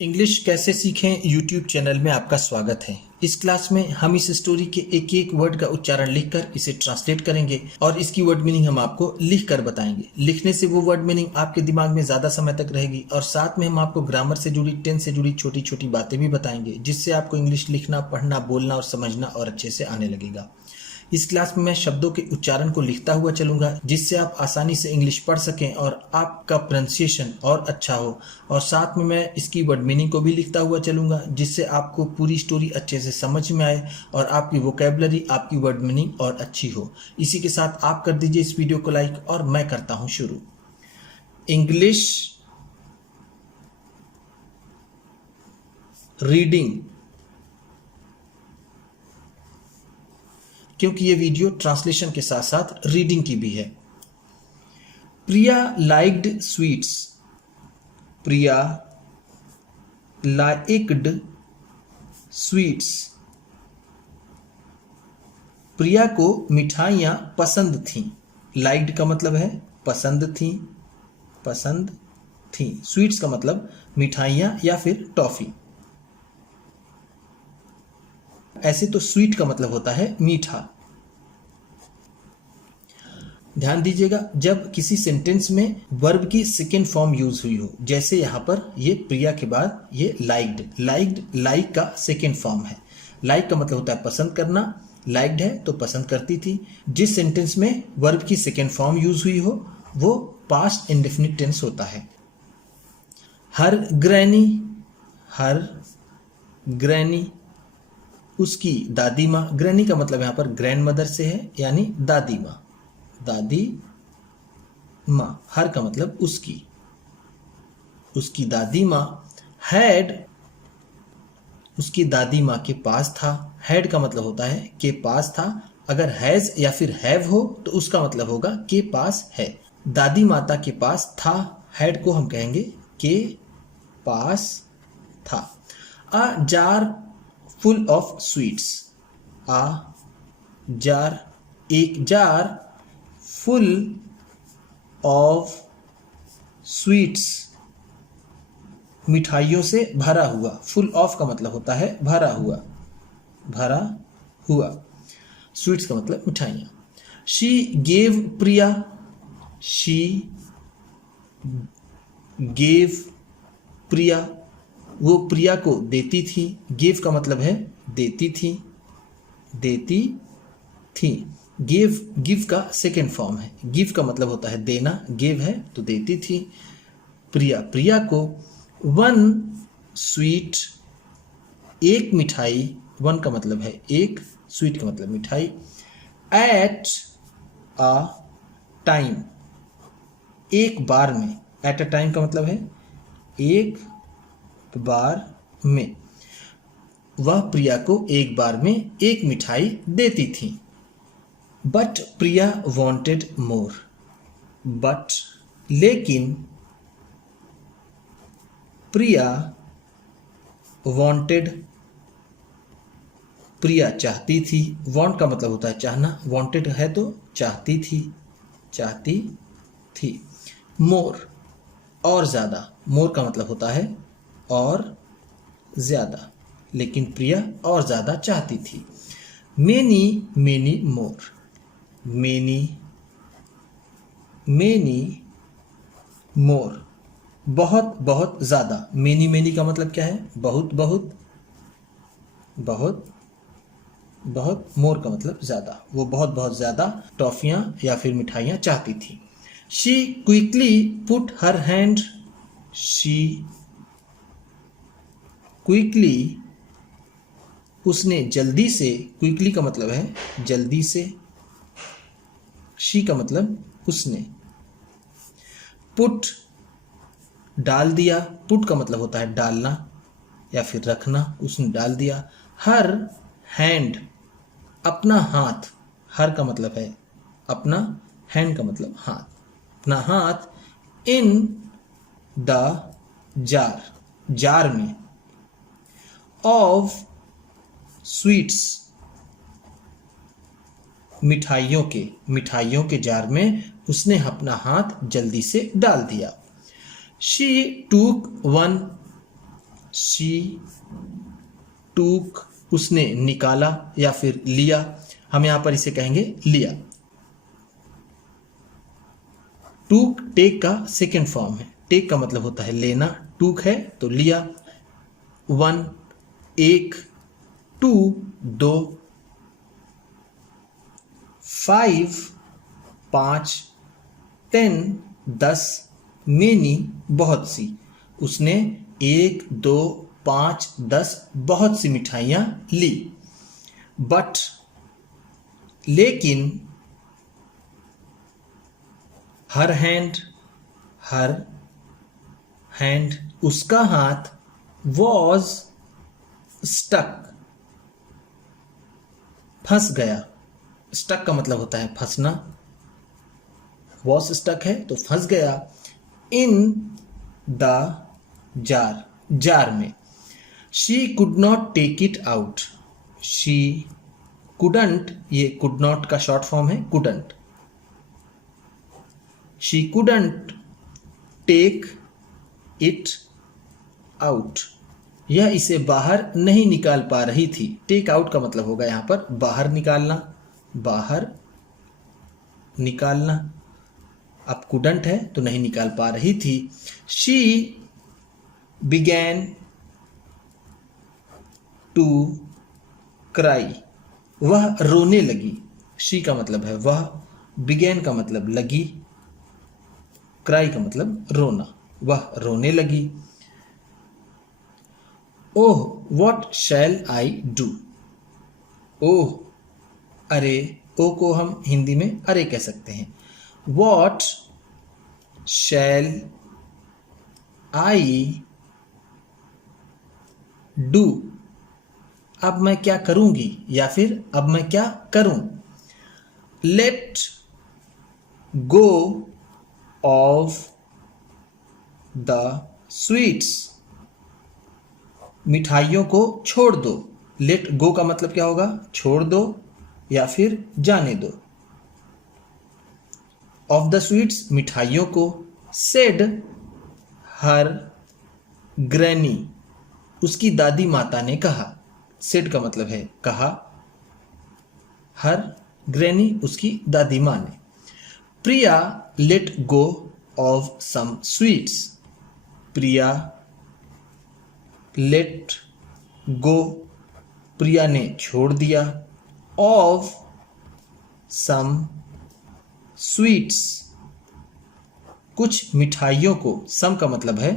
English कैसे सीखें YouTube channel में आपका स्वागत है। इस क्लास में हम इस स्टोरी के एक एक वर्ड का उच्चारण लिखकर इसे ट्रांसलेट करेंगे और इसकी वर्ड मीनिंग हम आपको लिख कर बताएंगे। लिखने से वो वर्ड मीनिंग आपके दिमाग में ज़्यादा समय तक रहेगी और साथ में हम आपको ग्रामर से जुड़ी, टेंस से जुड़ी छोटी छोटी बातें भी बताएंगे, जिससे आपको इंग्लिश लिखना, पढ़ना, बोलना और समझना और अच्छे से आने लगेगा। इस क्लास में मैं शब्दों के उच्चारण को लिखता हुआ चलूंगा, जिससे आप आसानी से इंग्लिश पढ़ सकें और आपका प्रोनाउंसिएशन और अच्छा हो। और साथ में मैं इसकी वर्ड मीनिंग को भी लिखता हुआ चलूंगा, जिससे आपको पूरी स्टोरी अच्छे से समझ में आए और आपकी वोकैबुलरी, आपकी वर्ड मीनिंग और अच्छी हो। इसी के साथ आप कर दीजिए इस वीडियो को लाइक और मैं करता हूं शुरू। इंग्लिश रीडिंग, क्योंकि ये वीडियो ट्रांसलेशन के साथ साथ रीडिंग की भी है। प्रिया लाइक्ड स्वीट्स। प्रिया लाइक्ड स्वीट्स। प्रिया को मिठाइयाँ पसंद थीं। लाइक्ड का मतलब है पसंद थीं, पसंद थीं। स्वीट्स का मतलब मिठाइयाँ या फिर टॉफी। ऐसे तो स्वीट का मतलब होता है मीठा। ध्यान दीजिएगा, जब किसी सेंटेंस में वर्ब की सेकेंड फॉर्म यूज हुई हो, जैसे यहाँ पर ये प्रिया के बाद ये लाइक्ड। लाइक का सेकेंड फॉर्म है। लाइक का मतलब होता है पसंद करना, लाइक्ड है तो पसंद करती थी। जिस सेंटेंस में वर्ब की सेकेंड फॉर्म यूज हुई हो वो पास्ट इंडेफिनिट टेंस होता है। हर ग्रैनी, हर ग्रैनी, उसकी दादी माँ। ग्रैनी का मतलब यहाँ पर ग्रैंड मदर से है, यानी दादी माँ। दादी माँ, हर का मतलब उसकी, उसकी दादी माँ। हैड, उसकी दादी माँ के पास था। हैड का मतलब होता है के पास था। अगर हैज या फिर हैव हो तो उसका मतलब होगा के पास है। दादी माता के पास था, हैड को हम कहेंगे के पास था। A jar full of sweets. A jar, एक जार, फुल ऑफ स्वीट्स, मिठाइयों से भरा हुआ। फुल ऑफ का मतलब होता है भरा हुआ, भरा हुआ। स्वीट्स का मतलब मिठाइयाँ। She gave Priya, she gave Priya, वो प्रिया को देती थी। गिव का मतलब है देती थी, देती थी। गिव का सेकेंड फॉर्म है। गिव का मतलब होता है देना, गिव है तो देती थी। प्रिया को वन स्वीट, एक मिठाई। वन का मतलब है एक, स्वीट का मतलब मिठाई। एट अ टाइम, एक बार में। एट अ टाइम का मतलब है एक बार में। वह प्रिया को एक बार में एक मिठाई देती थी। But Priya wanted more. But, लेकिन, प्रिया वॉन्टेड, प्रिया चाहती थी। वॉन्ट का मतलब होता है चाहना, वॉन्टेड है तो चाहती थी, चाहती थी। मोर, और ज़्यादा। मोर का मतलब होता है और ज़्यादा, लेकिन प्रिया और ज़्यादा चाहती थी। Many many more. Many many more, बहुत बहुत ज़्यादा। मेनी मेनी का मतलब क्या है? बहुत बहुत, बहुत बहुत। मोर का मतलब ज़्यादा, वो बहुत बहुत ज़्यादा टॉफ़ियाँ या फिर मिठाइयाँ चाहती थी। She quickly put her hand. She quickly, उसने जल्दी से। क्विकली का मतलब है जल्दी से। शी का मतलब उसने। पुट, डाल दिया। पुट का मतलब होता है डालना या फिर रखना, उसने डाल दिया। हर हैंड, अपना हाथ। हर का मतलब है अपना, हैंड का मतलब हाथ, अपना हाथ। इन द जार, जार में। ऑफ स्वीट्स, मिठाइयों के जार में उसने अपना हाथ जल्दी से डाल दिया। शी टूक वन शी टूक, उसने निकाला या फिर लिया। हम यहां पर इसे कहेंगे लिया। टूक टेक का सेकेंड फॉर्म है। टेक का मतलब होता है लेना, टूक है तो लिया। 1 एक, 2 दो, 5 5, 10 10, मेनी बहुत सी। उसने 1 2 5 10 बहुत सी मिठाइयाँ ली। बट लेकिन, हर हैंड उसका हाथ, वॉज स्टक फंस गया। स्टक का मतलब होता है फंसना, वॉज स्टक है तो फंस गया। इन द जार में। She could not take it out. She couldn't, ये कुड नॉट का शॉर्ट फॉर्म है couldn't. She couldn't take it out, यह इसे बाहर नहीं निकाल पा रही थी। टेक आउट का मतलब होगा यहां पर बाहर निकालना, बाहर निकालना। अब कुडंट है तो नहीं निकाल पा रही थी। शी बिगैन टू क्राई, वह रोने लगी। शी का मतलब है वह, बिगैन का मतलब लगी, क्राई का मतलब रोना, वह रोने लगी। Oh what shell I do. ओह, अरे, ओ को हम हिंदी में अरे कह सकते हैं। व्हाट शैल आई डू, अब मैं क्या करूंगी या फिर अब मैं क्या करूं। Late go of the sweets, मिठाइयों को छोड़ दो। लेट गो का मतलब क्या होगा, छोड़ दो या फिर जाने दो। ऑफ द स्वीट्स, मिठाइयों को। सेड हर ग्रैनी, उसकी दादी माता ने कहा। सेड का मतलब है कहा, हर ग्रैनी उसकी दादी माँ ने। Priya let go of some sweets, Priya let go, Priya ने छोड़ दिया। ऑफ सम स्वीट्स, कुछ मिठाइयों को। सम का मतलब है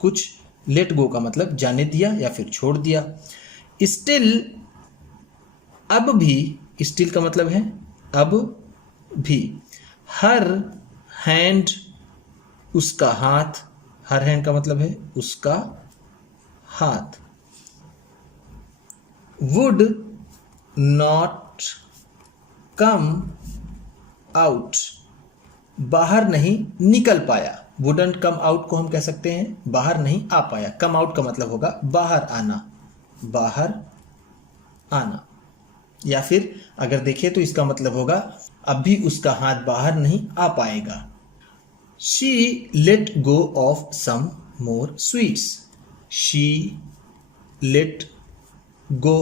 कुछ, लेट गो का मतलब जाने दिया या फिर छोड़ दिया। स्टिल, अब भी, स्टिल का मतलब है अब भी। हर हैंड, उसका हाथ, हर हैंड का मतलब है उसका हाथ। वुड नॉट कम आउट, बाहर नहीं निकल पाया। वुडंट कम आउट को हम कह सकते हैं बाहर नहीं आ पाया। कम आउट का मतलब होगा बाहर आना, बाहर आना। या फिर अगर देखें तो इसका मतलब होगा अब भी उसका हाथ बाहर नहीं आ पाएगा। She let go of some more sweets, she let go,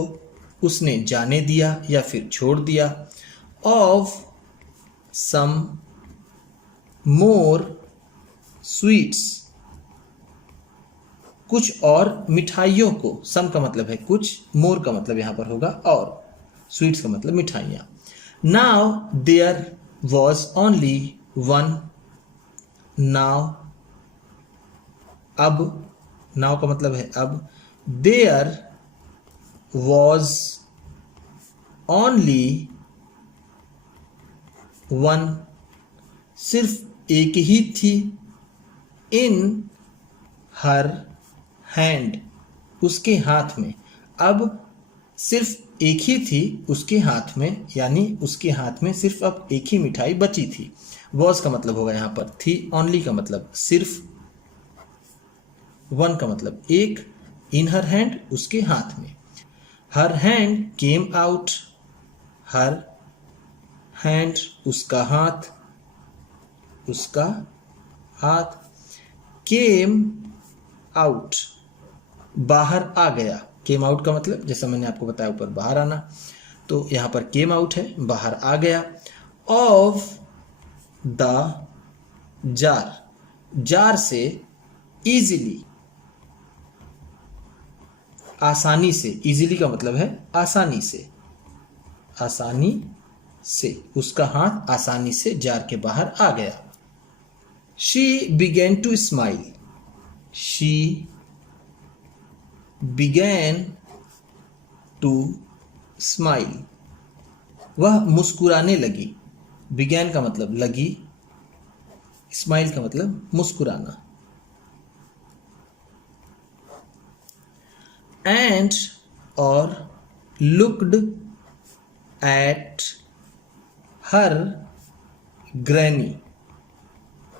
उसने जाने दिया या फिर छोड़ दिया। ऑफ सम मोर स्वीट्स, कुछ और मिठाइयों को। सम का मतलब है कुछ, मोर का मतलब यहां पर होगा और, स्वीट्स का मतलब मिठाइयां। Now there was only one, now, अब, नाउ का मतलब है अब। देयर वॉज ओनली वन, सिर्फ एक ही थी। इन हर हैंड, उसके हाथ में। अब सिर्फ एक ही थी उसके हाथ में, यानी उसके हाथ में सिर्फ अब एक ही मिठाई बची थी। वॉज का मतलब होगा यहां पर थी, ओनली का मतलब सिर्फ, वन का मतलब एक, इन हर हैंड उसके हाथ में। Her hand came out, her hand उसका हाथ, उसका हाथ। केम आउट, बाहर आ गया। केम आउट का मतलब जैसा मैंने आपको बताया ऊपर बाहर आना, तो यहाँ पर केम आउट है, बाहर आ गया। ऑफ द जार, जार से इजीली, आसानी से, इजीली का मतलब है आसानी से, आसानी से, उसका हाथ आसानी से जार के बाहर आ गया। She began to smile, she began to smile, वह मुस्कुराने लगी। बिगेन का मतलब लगी, स्माइल का मतलब मुस्कुराना। एंड और लुक्ड एट हर ग्रैनी,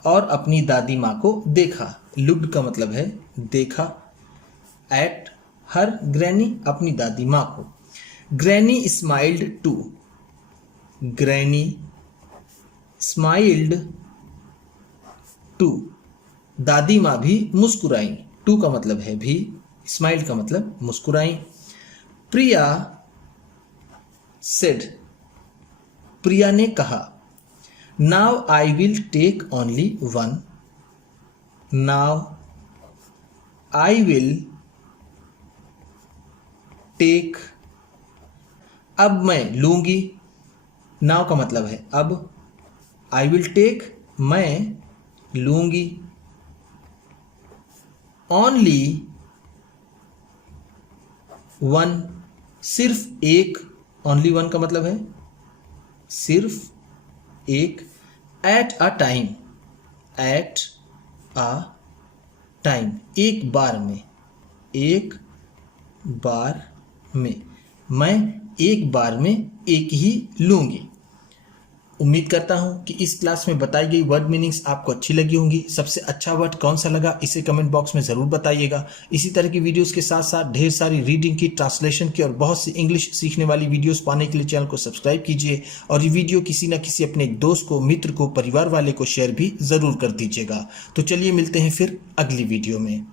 और अपनी दादी माँ को देखा। लुक्ड का मतलब है देखा, एट हर ग्रैनी, अपनी दादी माँ को। Granny smiled too, granny smiled too, दादी माँ भी मुस्कुराई। टू का मतलब है भी, स्माइल का मतलब मुस्कुराई। प्रिया सेड, प्रिया ने कहा। Now I will take only one, now I will take, अब मैं लूंगी। नाउ का मतलब है अब, आई विल टेक मैं लूंगी। ओनली वन, सिर्फ एक, ओनली वन का मतलब है सिर्फ एक। At a time, at a time, एक बार में, एक बार में, मैं एक बार में एक ही लूंगी। उम्मीद करता हूं कि इस क्लास में बताई गई वर्ड मीनिंग्स आपको अच्छी लगी होंगी। सबसे अच्छा वर्ड कौन सा लगा इसे कमेंट बॉक्स में ज़रूर बताइएगा। इसी तरह की वीडियोस के साथ साथ ढेर सारी रीडिंग की, ट्रांसलेशन की और बहुत सी इंग्लिश सीखने वाली वीडियोस पाने के लिए चैनल को सब्सक्राइब कीजिए, और ये वीडियो किसी न किसी अपने दोस्त को, मित्र को, परिवार वाले को शेयर भी ज़रूर कर दीजिएगा। तो चलिए मिलते हैं फिर अगली वीडियो में।